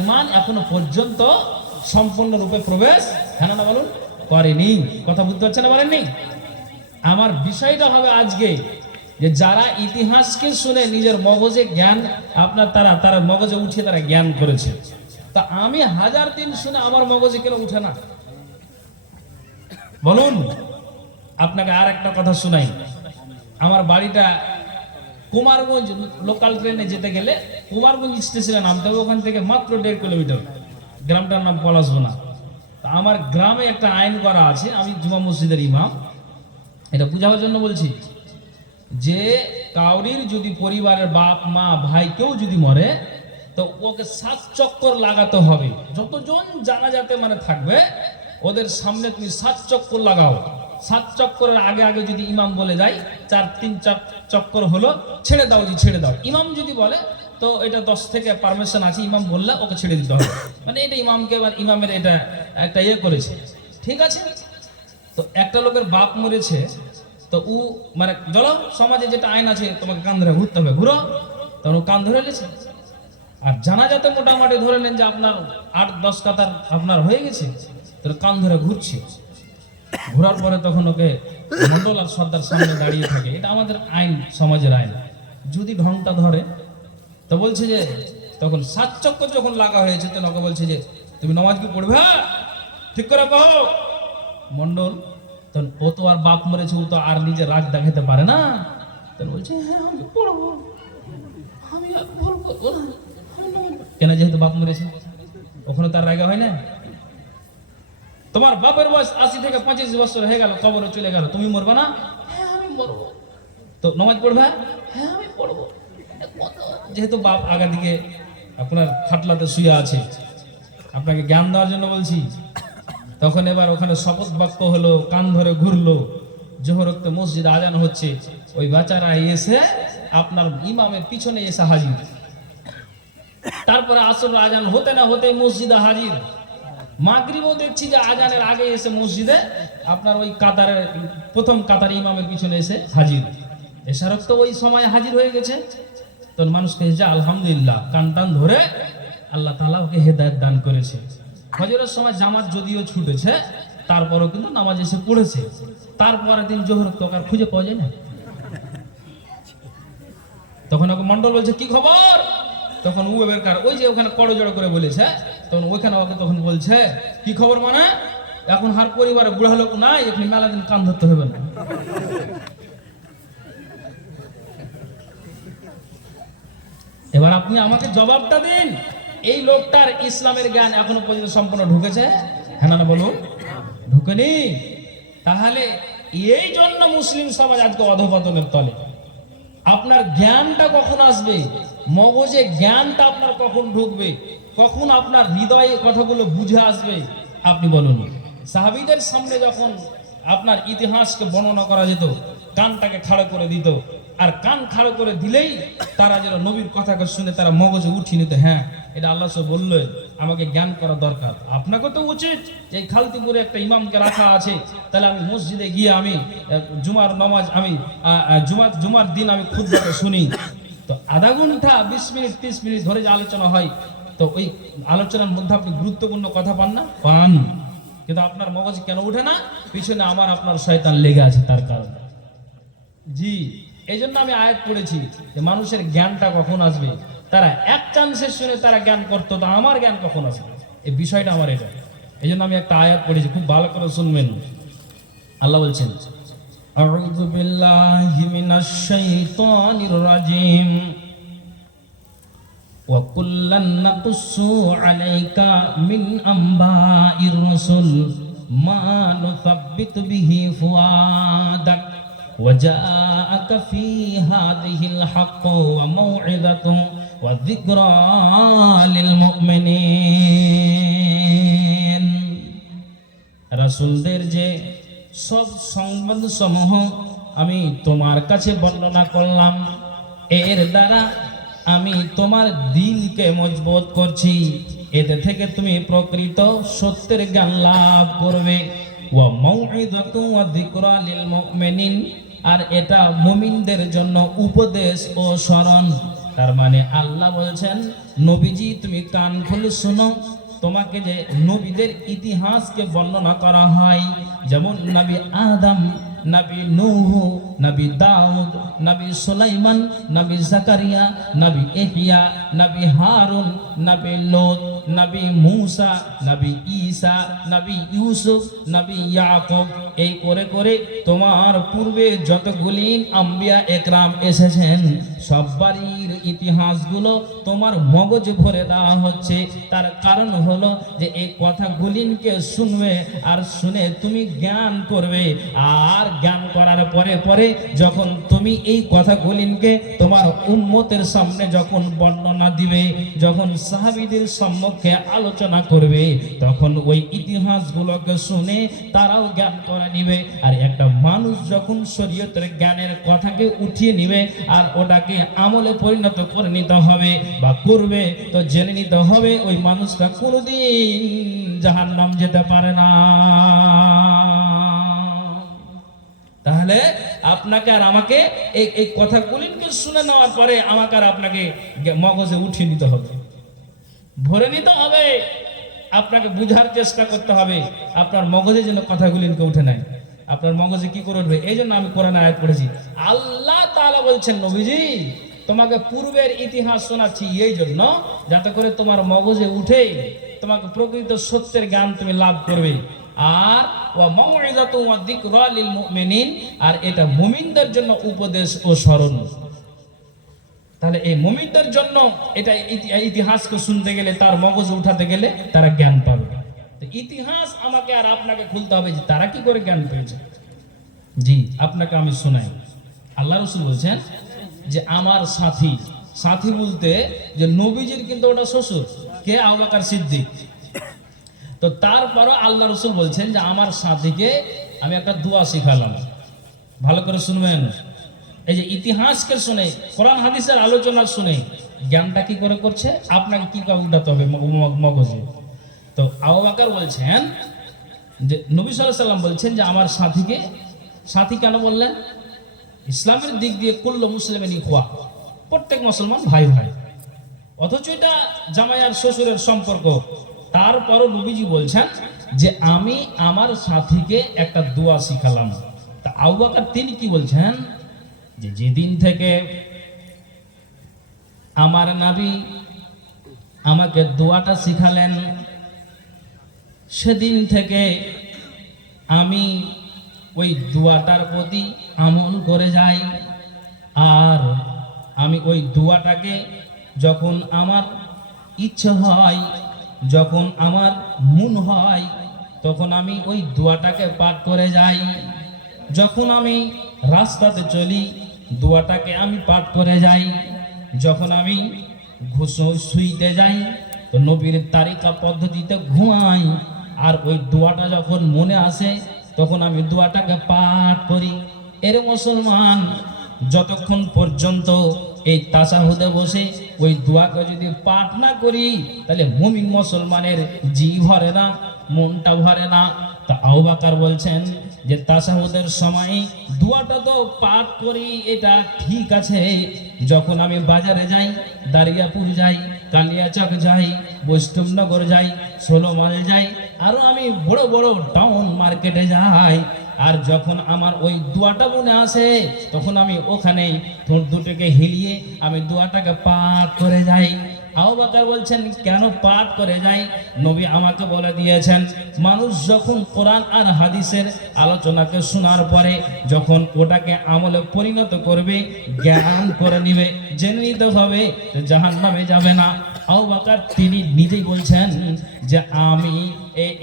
ইমান এখনো পর্যন্ত সম্পূর্ণরূপে প্রবেশ হ্যাঁ না বলুন করেনি। কথা বুঝতে পারছেন না বলেননি? আমার বিষয়টা হবে আজকে যে যারা ইতিহাসকে শুনে নিজের মগজে জ্ঞান আপনার তারা মগজে উঠে তারা জ্ঞান করেছে, তা আমি হাজার দিন শুনে আমার মগজে কেন উঠে না বলুন? আপনাকে আর একটা কথা শোনাই। আমার বাড়িটা কুমারগঞ্জ, লোকাল ট্রেনে যেতে গেলে কুমারগঞ্জ স্টেশনে নামতে হবে, ওখান থেকে মাত্র 1.5 কিলোমিটার। গ্রামটার নাম পলাশবনা। আমার গ্রামে একটা আইন করা আছে, আমি জুমা মসজিদের ইমাম, এটা বুঝাবার জন্য বলছি যে কাউরির যদি পরিবারের বাপ মা ভাই কেউ যদি মরে তো ওকে 7 চক্কর লাগাতে হবে। যতজন জানাজাতে মানে থাকবে ওদের সামনে তুমি 7 চক্কর লাগাও। 7 চক্করের আগে আগে যদি ইমাম বলে যায় 3 চক্কর হলো ছেড়ে দাও, ছেড়ে দাও। ইমাম যদি বলে তো এটা 10 থেকে পারমিশন আছে, ইমাম বললে ওকে ছেড়ে দিতে হবে। মানে এটা ইমামকে ইমামের এটা একটা ইয়ে করেছে, ঠিক আছে? তো একটা লোকের বাপ মরেছে, তো ও মানে চলো সমাজে যেটা আইন আছে তোমাকে কান ধরে ঘুরতে হবে, ঘুরো। তখন ও কান ধরে গেছে। আর জানাজাতে মোটামুটি ধরে নেন যে আপনার 8-10 কাতার আপনার হয়ে গেছে, তো কান ধরে ঘুরছে। ঘোরার পরে তখন ওকে মন্ডল আর সর্দার সামনে দাঁড়িয়ে থাকে, এটা আমাদের আইন, সমাজের আইন। যদি ঢংটা ধরে তো বলছে যে তখন 7 চক্কর যখন লাগা হয়েছে তখন ওকে বলছে যে তুমি নামাজ কি পড়বে, ঠিক করে কহো। মন্ডল তখন ও তো আর বাপ মরেছে, ও তো আর নিজের রাগ দেখাতে পারে না, তখন বলছে হ্যাঁ আমি পড়বো, আমি আর ভুল করবো না। কেন? যেহেতু বাপ মরেছে, ওখানে তার রাগা হয় না। তোমার বাপের বয়স 80 থেকে 85 বছর হয়ে গেল, কবরে চলে গেল, তুমি মরবে না? হ্যাঁ আমি মরবো। তো নামাজ পড়বে? হ্যাঁ আমি পড়বো। যেহেতু বাপ আগা দিকে আপনার খাটলাতে শুয়ে আছে, আপনাকে জ্ঞান দেওয়ার জন্য বলছি, তখন এবার ওখানে শপথ বাক্য হলো, কান ধরে ঘুরলো, জোহর ওয়াক্তে মসজিদ আজান হচ্ছে, ওই বাচ্চারা এসে আপনার ইমামের পিছনে এসে হাজির। তারপরে আসর আজান হতে না হতে মসজিদে হাজির। মাগরিবও দেখছি যে আজানের আগে এসে মসজিদে আপনার ওই কাতারের প্রথম কাতার ইমামের পিছনে এসে হাজির। এশারক তো ওই সময় হাজির হয়ে গেছে। তখন মানুষকে যে আলহামদুলিল্লাহ কান টান ধরে আল্লাহ তাআলা ওকে হেদায়েত দান করেছে। ফজরের সময় জামাত যদিও ছুটেছে, তারপরেও কিন্তু নামাজ এসে পড়েছে। তারপরের দিন জোহর তোকে আর খুঁজে পাওয়া যায় না। তখন ওকে মন্ডল বলছে কি খবর? তখন ও এবারকার ওই যে ওখানে করজোড়ো করে বলেছে, তখন ওইখানে ওকে তখন বলছে কি খবর মানে এখন হার পরিবারে বুড়া লোক নাই, এখানে মেলা দিন কান ধরতে হবে না। এবার আপনি আমাকে জবাবটা দিন, এই লোকটার ইসলামের জ্ঞান এখনো পর্যন্ত সম্পূর্ণ ঢুকেছে? হ্যাঁ না বলুন, ঢুকেনি? তাহলে এই জন্য মুসলিম সমাজ আজকে অধঃপতনের তলে। আপনার জ্ঞানটা কখন আসবে, মগজে জ্ঞানটা আপনার কখন ঢুকবে, কখন আপনার হৃদয়ে কথাগুলো বুঝে আসবে আপনি বলুন। সাহাবীদের সামনে যখন আপনার ইতিহাসকে বর্ণনা করা যেত, কানটাকে খাড়া করে দিত, আর কান খাড়া করে দিলেই তারা যেন নবীর কথাকে শুনে তারা মগজে উঠিয়ে নিত, হ্যাঁ এটা আল্লাহ সব বললেন, আমাকে জ্ঞান করা দরকার। আপনাকে তো উচিত যে খালতিপুরে একটা ইমামকে রাখা আছে, তাহলে আমি মসজিদে গিয়ে আমি জুমার নামাজ আমি জুমার দিন আমি খুতবাটা শুনি। তো আধা ঘন্টা 20 মিনিট 30 মিনিট ধরে যে আলোচনা হয়, তো ওই আলোচনার মধ্যে আপনি গুরুত্বপূর্ণ কথা পান না? পান। কিন্তু আপনার মগজে কেন উঠে না? পিছনে আমার আপনার শয়তান লেগে আছে তার কারণে। জি, এই জন্য আমি আয়াত পড়েছি যে মানুষের জ্ঞানটা কখন আসবে। তারা এক চান্সের শুনে তারা জ্ঞান করতো, তো আমার জ্ঞান কখন আসবে, এই বিষয়টা আমার এটা। এই জন্য আমি একটা আয়াত পড়েছি, খুব ভালো করে শুনবেন। আল্লাহ বলছেন আউযু বিল্লাহি মিনাশ শাইতানির রাজিম ওয়া কুল্লান নাকুসু আলাইকা মিন আম্বাইর রাসূল মা নুসাব্বিতু বিহি ফুআদাক ওয়া জাআকা ফি হাযিহিল হক ওয়া মাউইযাতু ওয়া যিকরা লিল মুমিনিন। রাসূলদের যে সব সংবাদ সমূহ আমি তোমার কাছে বর্ণনা করলাম, এর দ্বারা আমি তোমার দিলকে মজবুত করছি, এতে থেকে তুমি প্রকৃত সত্যের জ্ঞান লাভ করবে। ওয়া মাউইযাতু ওয়া যিকরা লিল মুমিনিন, আর এটা মুমিনদের জন্য উপদেশ ও স্মরণ। তার মানে আল্লাহ বলছেন নবীজি তুমি কান খুলে শোনো, তোমাকে যে নবীদের ইতিহাসকে বর্ণনা করা হয়, যেমন নবী আদম, নবী নূহ, নবী দাউদ, নবী সুলাইমান, নবী জাকারিয়া, নবী ইহইয়া, নবী হারুন, নবী লূত, নবী মূসা, নবী ঈসা, নবী ইউসুফ, নবী ইয়াকুব, এই করে করে তোমার পূর্বে যতগুলি আম্বিয়া একরাম এসেছেন সবারই ইতিহাসগুলো তোমার মগজে ভরে দেওয়া হচ্ছে। তার কারণ হলো যে এই কথাগুলিকে শুনবে আর শুনে তুমি জ্ঞান করবে, আর জ্ঞান করার পরে পরে যখন তুমি এই কথাগুলিকে তোমার উম্মতের সামনে যখন বর্ণনা দিবে, যখন সাহাবীদের সম্মুখে আলোচনা করবে, তখন ওই ইতিহাসগুলোকে শুনে তারাও জ্ঞান করে নিবে। আর একটা মানুষ যখন শরীয়তের জ্ঞানের কথাকে উঠিয়ে নিবে আর ওটাকে আমলে পরিণত করে নিতে হবে বা করবে, তো জেনে নিতে হবে ওই মানুষটা কোনোদিন জাহান্নাম যেতে পারে না। তাহলে আপনাকে আর আমাকে এই কথাগুলিকে শুনে নেওয়ার পরে আমাকে আর আপনাকে মগজে উঠিয়ে নিতে হবে, ভরে নিতে হবে, আপনাকে বুঝার চেষ্টা করতে হবে আপনার মগজে যেন কথাগুলিকে উঠে নেয়। আপনার মগজে কি করে উঠবে? এই জন্য আমি কোরআন আয়াত পড়েছি, আল্লাহ তাআলা বলছেন নবীজি তোমাকে পূর্বের ইতিহাস শোনাচ্ছি এই জন্য যাতে করে তোমার মগজে উঠে তোমাকে প্রকৃত সত্যের জ্ঞান তুমি লাভ করবে। আর ওয়া মাউইযাতু ওয়া যিকরা লিল মুমিনিন, আর এটা মুমিনদের জন্য উপদেশ ও স্মরণ। তাহলে এই মুমিনদের জন্য এটা ইতিহাসকে শুনতে গেলে, তার মগজ উঠাতে গেলে তারা জ্ঞান পাবে। তো ইতিহাস আমাকে আর আপনাকে খুলতে হবে যে তারা কি করে জ্ঞান পেয়েছে। জি, আপনাকে আমি শোনাই, আল্লাহ রাসূল বলছেন যে আমার সাথী, সাথী বলতে যে নবীজির কিন্তু ওটা শ্বশুর, কে? আবু বকর সিদ্দিক। তো তারপরও আল্লাহ রাসূল বলছেন যে আমার সাথীকে আমি একটা দোয়া শিখালাম, ভালো করে শুনবেন। এই যে ইতিহাসকে শুনে, কোরআন হাদিসের আলোচনা শুনে জ্ঞানটা কি করে করছে, আপনাকে কি করে উঠাতে হবে মগজে। তো আবু বকর বলছেন যে নবী সাল্লাল্লাহু আলাইহি সাল্লাম বলছেন যে আমার সাথীকে, সাথী কেন বললেন? ইসলামের দিক দিয়ে কুল্লু মুসলিমিন ইখওয়া, প্রত্যেক মুসলমান ভাই ভাই, অথচ এটা জামাই আর শ্বশুরের সম্পর্ক। তারপরও নবীজি বলছেন যে আমি আমার সাথীকে একটা দোয়া শিখালাম। তা আবু বকর তিনি কি বলছেন যে যেদিন থেকে আমার নবী আমাকে দোয়াটা শিখালেন সেদিন থেকে আমি ওই দোয়াটার প্রতি আমল করে যাই। আর আমি ওই দোয়াটাকে যখন আমার ইচ্ছে হয়, যখন আমার মন হয়, তখন আমি ওই দোয়াটাকে পাঠ করে যাই। যখন আমি রাস্তাতে চলি দোয়াটাকে আমি পাঠ করে যাই। যখন আমি শুইতে যাই তো নবীর তারিকা পদ্ধতিতে ঘুমাই, আর ওই দোয়াটা যখন মনে আসে তখন আমি দোয়াটাকে পাঠ করি। এর মুসলমান যতক্ষণ পর্যন্ত এই তাশাহুদে বসে ওই দোয়াকে যদি পাঠ না করি তাহলে মুমিন মুসলমানের জি ভরে না, মনটা ভরে না। তা আবু বকর বলছেন যে তাশাহুদের সময় দোয়াটা তো পাঠ করি, এটা ঠিক আছে। যখন আমি বাজারে যাই, দারিয়াপুর যাই, কালিয়াচক যাই, বৈষ্ণবনগর যাই, 16 মাইল যাই, আরো আমি বড় বড় টাউন মার্কেটে যাই, আর যখন আমার ওই দোয়াটা মনে আসে তখন আমি ওখানেই ঠোঁট দুটোকে হিলিয়ে আমি দোয়াটাকে পাঠ করে যাই। আবু বকর বলছেন কেন পাঠ করে যাই? নবী আমাকে বলে দিয়েছেন মানুষ যখন কোরআন আর হাদিসের আলোচনাকে শোনার পরে যখন ওটাকে আমলে পরিণত করবে, জ্ঞান করে নিবে, জেনে নিতে হবে, জাহান্নামে যাবে না। আবু বকর তিনি নিজেই বলছেন যে আমি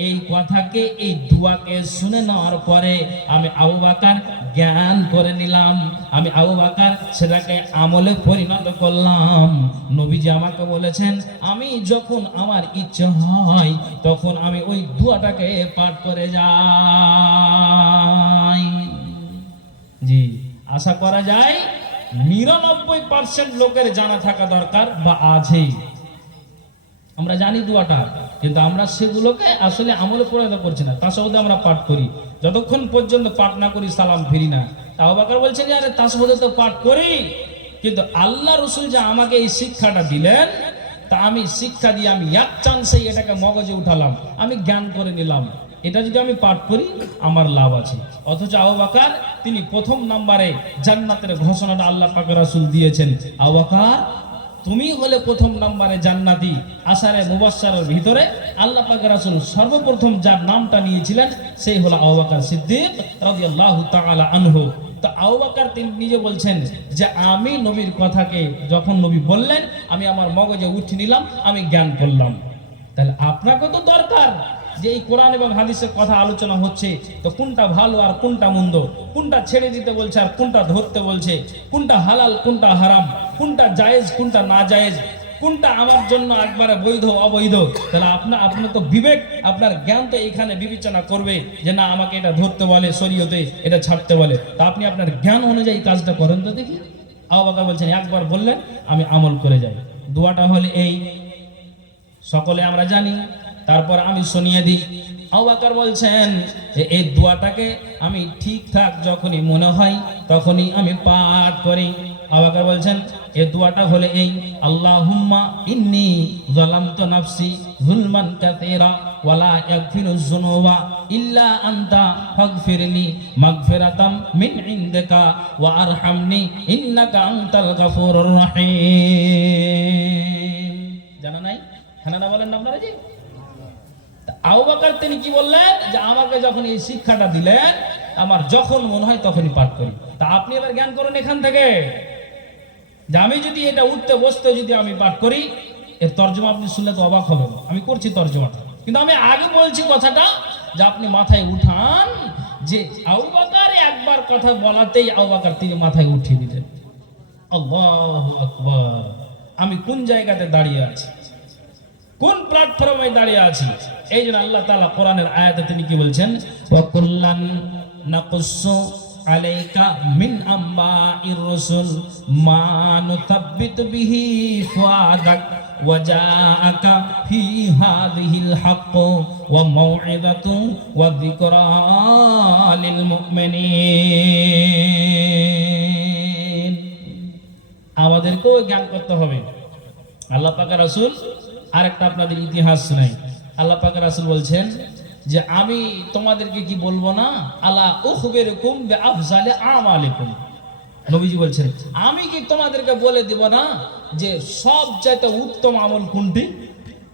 এই কথাকে, এই দোয়াকে শুনে নেওয়ার পরে আমি আবু বকর জ্ঞান করে নিলাম, আমি আবু বকর সেটাকে আমলে পরিণত করলাম। নবীজি আমাকে বলেছেন আমি যখন আমার ইচ্ছে হয় তখন আমি ওই দোয়াটাকে পাঠ করে যাই। জি, আশা করা যায় 99% লোকের জানা থাকা দরকার বা আছেই। আমরা জানি দোয়াটা, কিন্তু আমরা সেগুলোকে আসলে আমলে পরিণত করছি না। তাশাহুদে আমরা পাঠ করি, যতক্ষণ পর্যন্ত পাঠ না করি সালাম ফিরি না। আবু বকর বলছেন যে আরে তাশাহুদে তো পাঠ করি, কিন্তু আল্লাহ রসুল যে আমাকে এই শিক্ষাটা দিলেন, তা আমি শিক্ষা দিয়ে আমি এক চান্সেই এটাকে মগজে উঠালাম, আমি জ্ঞান করে নিলাম। এটা যদি আমি পাঠ করি আমার লাভ আছে। অথচ আবু বকর তিনি প্রথম নম্বরে জান্নাতের ঘোষণাটা আল্লাহ পাক রাসূল দিয়েছেন, আবু বকর তুমি হলে প্রথম নম্বরে জান্নাতি। আশারে মুবাশশারের ভিতরে আল্লাহ পাক রাসূল সর্বপ্রথম যার নামটা নিয়েছিলেন সেই হলো আবু বকর সিদ্দিক রাদিয়াল্লাহু তাআলা আনহু। তো আবু বকর তিনি নিজে বলছেন যে আমি নবীর কথাকে যখন নবী বললেন আমি আমার মগজে উঠিয়ে নিলাম, আমি জ্ঞান করলাম। তাহলে আপনাকে তো দরকার যে এই কোরআন এবং হাদিসের কথা আলোচনা হচ্ছে, তো কোনটা ভালো আর কোনটা মন্দ, কোনটা ছেড়ে দিতে বলছে আর কোনটা ধরতে বলছে, কোনটা হালাল কোনটা হারাম, কোনটা জায়েজ কোনটা না জায়েজ, কোনটা আমার জন্য একবারে বৈধ অবৈধ। তাহলে আপনার তো বিবেক, আপনার জ্ঞান তো এখানে বিবেচনা করবে যে না আমাকে এটা ধরতে বলে শরীয়তে, এটা ছাড়তে বলে। তা আপনি আপনার জ্ঞান অনুযায়ী কাজটা করেন তো দেখি। আবু বকর বলছেন একবার বললেন আমি আমল করে যাই। দোয়াটা হলে এই, সকলে আমরা জানি, তারপর আমি শুনিয়ে দিই। আবু বকর বলছেন এই দোয়াটাকে আমি ঠিকঠাক যখনই মনে হয় তখনই আমি পাঠ করি। আবু বকর বলছেন এই দোয়াটা হলে এই, আল্লাহুম্মা ইন্নী যালামতু নাফসি যুলমান কাসীরা ওয়ালা ইয়াগফিরুয যুনুবা ইল্লা আনতা ফাগফিরলি মাগফিরাতাম মিন ইনদিকা ওয়া আরহামনি ইন্নাকা আনতাল গাফুরুর রহিম। জানা নাই? হ্যাঁ না বলেন না আপনারা জি? আবু বকর তিনি কি বললেন যে আমাকে যখন এই শিক্ষাটা দিলেন আমার যখন মনে হয় তখনই পাঠ করি। তা আপনি এবার জ্ঞান করুন এখান থেকে যে আমি যদি এটা উঠতে বসতে যদি আমি পাঠ করি, এর তর্জমা আপনি শুনলে তো অবাক হবেন। আমি করছি তর্জমাটা, কিন্তু আমি আগে বলছি কথাটা যে আপনি মাথায় উঠান যে আবু বকর একবার কথা বলাতেই আবু বকর তিনি মাথায় উঠিয়ে দিলেন। আল্লাহু আকবার। আমি কোন জায়গাতে দাঁড়িয়ে আছি, কোন প্ল্যাটফর্মে দাঁড়িয়ে আছি। এই জন্য আল্লাহ তাআলা কোরআনের আয়াতে তিনি কি বলছেন, ওয়া কুল্লান নাকুসসু আলাইকা মিন আম্বাইর রাসূল মা নুসাব্বিতু বিহি ফুআদাক ওয়া জাআকা ফি হাযিহিল হক ওয়া মাউইযাতু ওয়া যিকরা লিল মুমিনিন। আমাদেরকেও জ্ঞান করতে হবে। আল্লাহ পাক রাসূল আরেকটা আপনাদের ইতিহাস শোনাই। আল্লাহ পাক রাসূল বলছেন যে আমি তোমাদেরকে কি বলবো না, আলা উখবিরুকুম বিআফজালি আমালিকুম। নবীজি বলছেন আমি কি তোমাদেরকে বলে দিব না যে সবচাইতে উত্তম আমল কোনটি?